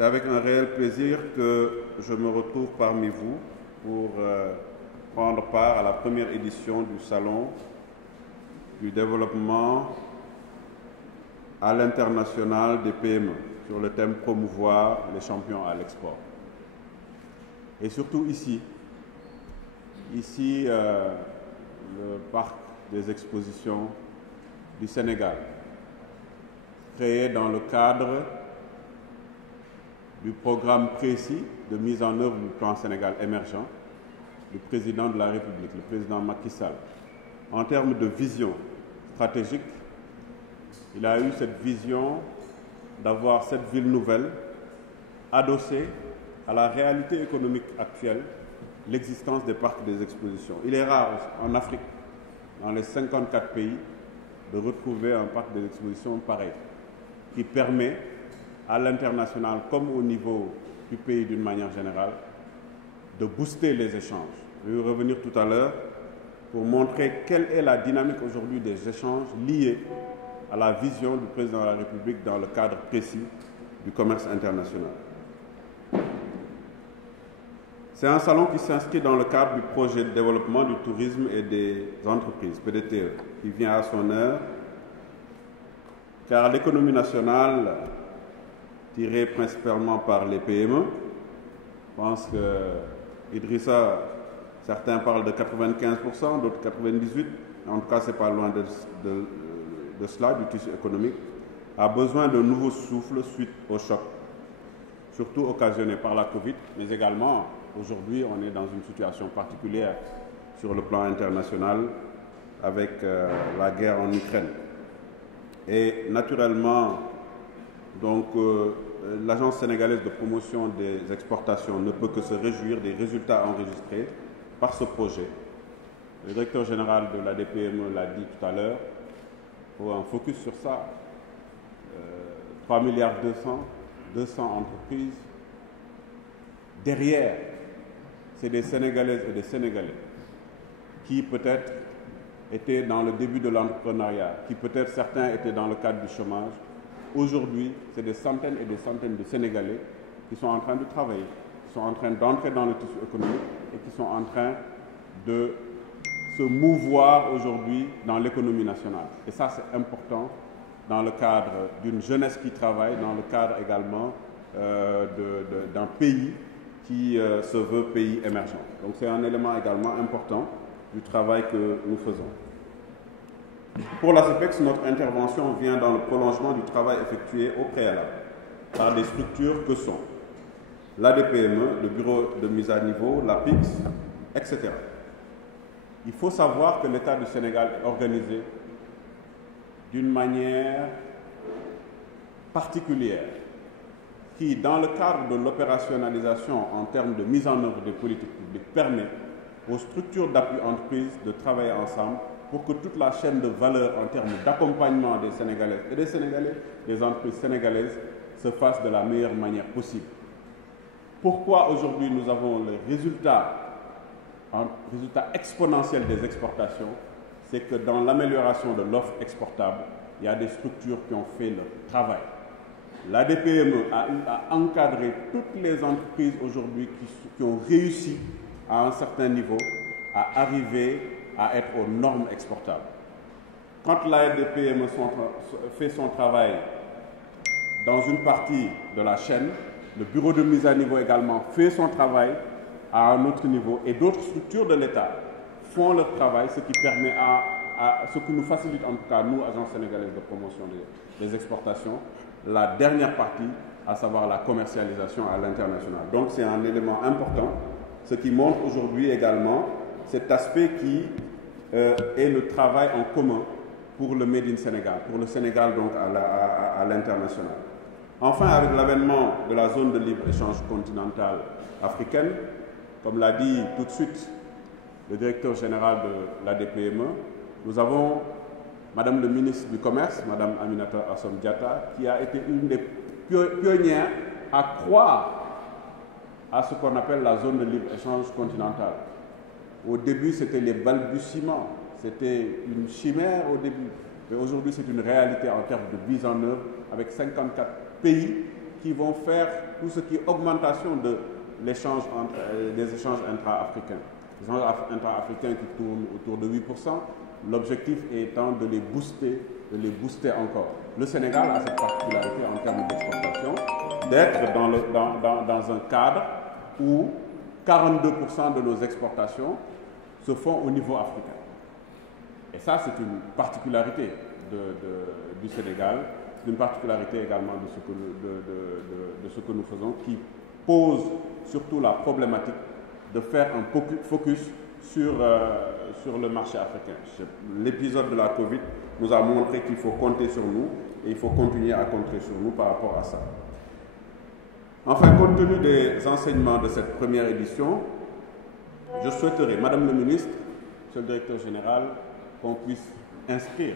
C'est avec un réel plaisir que je me retrouve parmi vous pour prendre part à la première édition du Salon du développement à l'international des PME sur le thème promouvoir les champions à l'export. Et surtout ici, le parc des expositions du Sénégal, créé dans le cadre du programme précis de mise en œuvre du plan Sénégal émergent du président de la République, le président Macky Sall. En termes de vision stratégique, il a eu cette vision d'avoir cette ville nouvelle adossée à la réalité économique actuelle, l'existence des parcs des expositions. Il est rare en Afrique, dans les 54 pays, de retrouver un parc des expositions pareil, qui permet à l'international comme au niveau du pays d'une manière générale, de booster les échanges. Je vais revenir tout à l'heure pour montrer quelle est la dynamique aujourd'hui des échanges liés à la vision du président de la République dans le cadre précis du commerce international. C'est un salon qui s'inscrit dans le cadre du projet de développement du tourisme et des entreprises, PDTE, qui vient à son heure, car l'économie nationale, tirée principalement par les PME, je pense que Idrissa, certains parlent de 95%, d'autres 98%, en tout cas ce n'est pas loin de cela, du tissu économique, a besoin de nouveaux souffles suite au choc, surtout occasionné par la Covid, mais également aujourd'hui on est dans une situation particulière sur le plan international avec la guerre en Ukraine. Et naturellement, donc, l'Agence sénégalaise de promotion des exportations ne peut que se réjouir des résultats enregistrés par ce projet. Le directeur général de la DPME l'a dit tout à l'heure, il faut un focus sur ça. 3 milliards 200 entreprises. Derrière, c'est des Sénégalaises et des Sénégalais qui peut-être étaient dans le début de l'entrepreneuriat, qui peut-être certains étaient dans le cadre du chômage. Aujourd'hui, c'est des centaines et des centaines de Sénégalais qui sont en train de travailler, qui sont en train d'entrer dans le tissu économique et qui sont en train de se mouvoir aujourd'hui dans l'économie nationale. Et ça, c'est important dans le cadre d'une jeunesse qui travaille, dans le cadre également d'un pays qui se veut pays émergent. Donc c'est un élément également important du travail que nous faisons. Pour la CEPEX, notre intervention vient dans le prolongement du travail effectué au préalable par des structures que sont l'ADPME, le Bureau de mise à niveau, la PIX, etc. Il faut savoir que l'État du Sénégal est organisé d'une manière particulière qui, dans le cadre de l'opérationnalisation en termes de mise en œuvre des politiques publiques, permet aux structures d'appui entreprises de travailler ensemble pour que toute la chaîne de valeur en termes d'accompagnement des Sénégalaises et des Sénégalais, des entreprises sénégalaises, se fasse de la meilleure manière possible. Pourquoi aujourd'hui nous avons le résultat exponentiel des exportations? C'est que dans l'amélioration de l'offre exportable, il y a des structures qui ont fait leur travail. L'ADPME a eu à encadrer toutes les entreprises aujourd'hui qui ont réussi à un certain niveau à arriver à être aux normes exportables. Quand l'ADPME fait son travail dans une partie de la chaîne, le bureau de mise à niveau également fait son travail à un autre niveau et d'autres structures de l'État font leur travail, ce qui permet ce qui nous facilite en tout cas, nous, Agence sénégalaise de promotion des exportations, la dernière partie, à savoir la commercialisation à l'international. Donc c'est un élément important, ce qui montre aujourd'hui également cet aspect qui est le travail en commun pour le Made in Sénégal, pour le Sénégal donc à l'international. Enfin, avec l'avènement de la zone de libre-échange continentale africaine, comme l'a dit tout de suite le directeur général de l'ADPME, nous avons Madame le ministre du Commerce, Madame Aminata Assome Diatta, qui a été une des pionnières à croire à ce qu'on appelle la zone de libre-échange continentale. Au début, c'était les balbutiements, c'était une chimère au début. Mais aujourd'hui, c'est une réalité en termes de mise en œuvre avec 54 pays qui vont faire tout ce qui est augmentation de l'échange des échanges intra-africains. Les échanges intra-africains qui tournent autour de 8%, l'objectif étant de les booster encore. Le Sénégal a cette particularité en termes d'exportation, d'être dans un cadre où 42% de nos exportations se font au niveau africain. Et ça, c'est une particularité du Sénégal, c'est une particularité également de ce que nous faisons, qui pose surtout la problématique de faire un focus sur le marché africain. L'épisode de la Covid nous a montré qu'il faut compter sur nous et il faut continuer à compter sur nous par rapport à ça. Enfin, compte tenu des enseignements de cette première édition, je souhaiterais, Madame le ministre, Monsieur le directeur général, qu'on puisse inscrire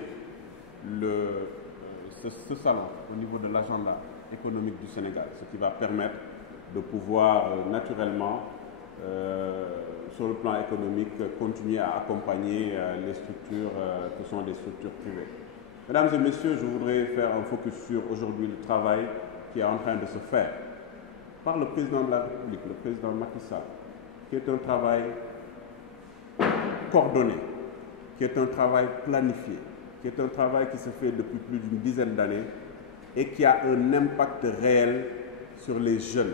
ce salon au niveau de l'agenda économique du Sénégal, ce qui va permettre de pouvoir naturellement, sur le plan économique, continuer à accompagner les structures qui sont des structures privées. Mesdames et messieurs, je voudrais faire un focus sur aujourd'hui le travail qui est en train de se faire par le président de la République, le président Macky Sall, qui est un travail coordonné, qui est un travail planifié, qui est un travail qui se fait depuis plus d'une dizaine d'années et qui a un impact réel sur les jeunes,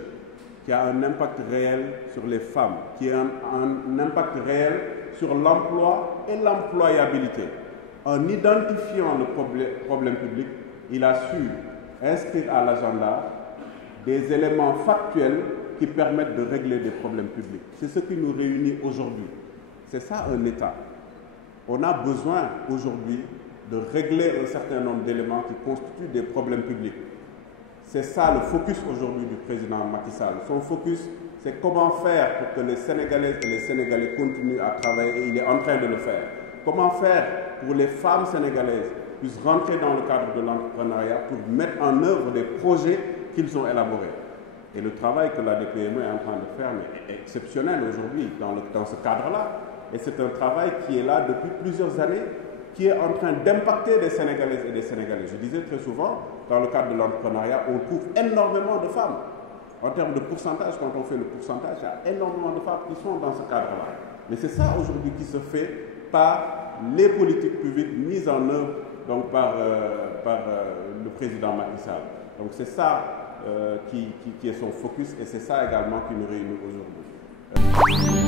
qui a un impact réel sur les femmes, qui a un impact réel sur l'emploi et l'employabilité. En identifiant le problème public, il a su inscrire à l'agenda des éléments factuels qui permettent de régler des problèmes publics. C'est ce qui nous réunit aujourd'hui. C'est ça un État. On a besoin aujourd'hui de régler un certain nombre d'éléments qui constituent des problèmes publics. C'est ça le focus aujourd'hui du président Macky Sall. Son focus, c'est comment faire pour que les Sénégalaises et les Sénégalais continuent à travailler, et il est en train de le faire. Comment faire pour les femmes sénégalaises puissent rentrer dans le cadre de l'entrepreneuriat pour mettre en œuvre des projets qu'ils ont élaborés. Et le travail que la DPME est en train de faire est exceptionnel aujourd'hui dans ce cadre-là. Et c'est un travail qui est là depuis plusieurs années, qui est en train d'impacter des Sénégalaises et des Sénégalais. Je disais très souvent, dans le cadre de l'entrepreneuriat, on trouve énormément de femmes. En termes de pourcentage, quand on fait le pourcentage, il y a énormément de femmes qui sont dans ce cadre-là. Mais c'est ça aujourd'hui qui se fait par les politiques publiques mises en œuvre donc par le président Macky Sall. Donc c'est ça qui est son focus et c'est ça également qui nous réunit aujourd'hui.